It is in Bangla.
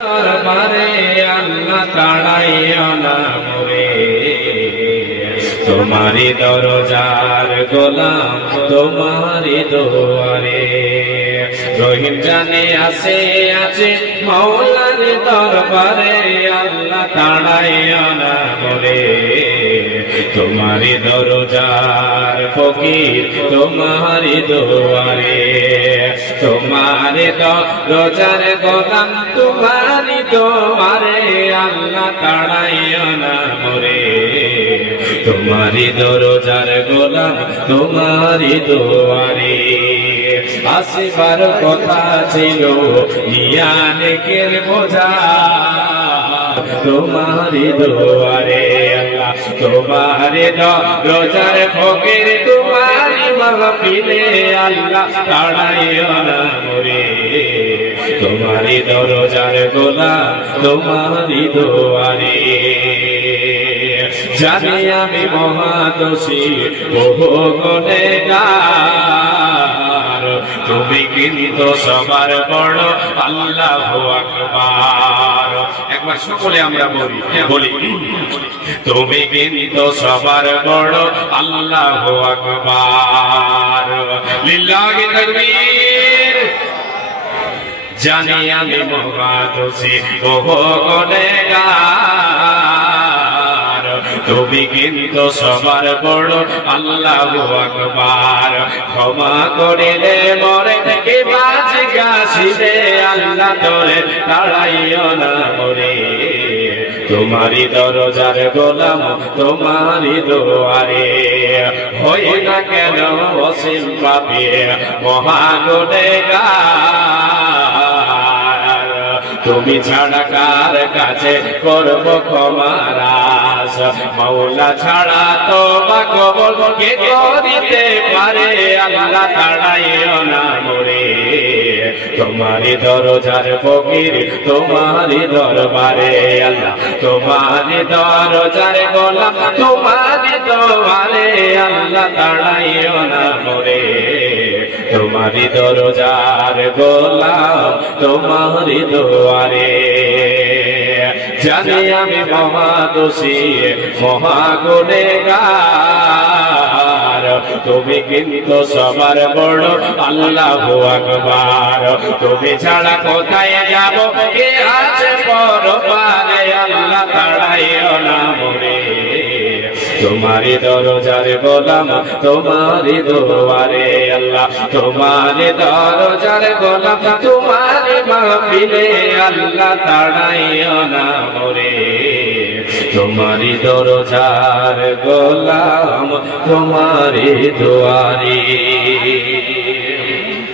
দরবারে আল্লাহ তাড়াইও না মোরে, তোমারি দরজার গোলাম তোমারি দুয়ারে। রহিম জানে আছে আছে মাওলার দরবারে আল্লাহ তাড়াইও না মোরে, তোমারি দরজার ফকির তোমারি দুয়ারে। তোমারি দরজার গোলাম তোমারি দুয়ারে আল্লাহ তাড়াইও না মোরে, তোমারি দরজার গোলাম তোমারি দুয়ারে। আসিবার কথা ছিল ইয়ানেকের বোঝা, তোমারি দুয়ারে আল্লাহ তোমারি দরজার ফকির তোমারি মাহফিলে আল্লাহ তাড়াইও না মোরে, তোমারি দরজার গোলাম তোমারি দুয়ারে। জানি আমি মহাদোষী বহু গুনেহগার, তুমি কিন্তু সবার বড় আল্লাহু আকবার। একবার সকলে আমরা বলি তুমি কিন্তু সবার বড় আল্লাহু আকবার। লিল্লাহি তাকবীর। জানি আমি মহাদোষী বহু গুনেহগার, তুমি কিন্তু সবার বড় আল্লাহু আকবার। ক্ষমা করিলে মরে কে বাঁচে গাছিবে আল্লাহ তোরে তাড়াইও না মোরে, তোমারি দরজার গোলাম তোমারি দুয়ারে। হয় না কেন অসীম পাপী মহা গুনেহগার, তুমি ছাড়া কার কাছে করব ক্ষমার আশ। মাওলা ছাড়া তোমা কবুল কে করিতে পারে আল্লাহ তাড়াইও না মোরে, তোমারি দরজার ফকির তোমারি দরবারে আল্লাহ তোমারি দরজার গোলাম তোমারি দুয়ারে আল্লাহ তাড়াইও না মোরে, তোমারি দরজার গোলাম তোমারি দুয়ারে। জানি আমি মহাদোষী মহা গুনেহগার, তুমি কিন্তু সবার বড় আল্লাহু আকবার। তুমি ছাড়া কোথায় যাব কে আছে পরপারে আল্লাহ তাড়াইও না মোরে, তোমারি দরজার গোলাম তোমারি দুয়ারে আল্লাহ তোমারি দরজার গোলাম তোমারি মাহফিলে আল্লাহ তাড়াইও না মোরে, তোমারি দরজার গোলাম তোমারি দুয়ারে।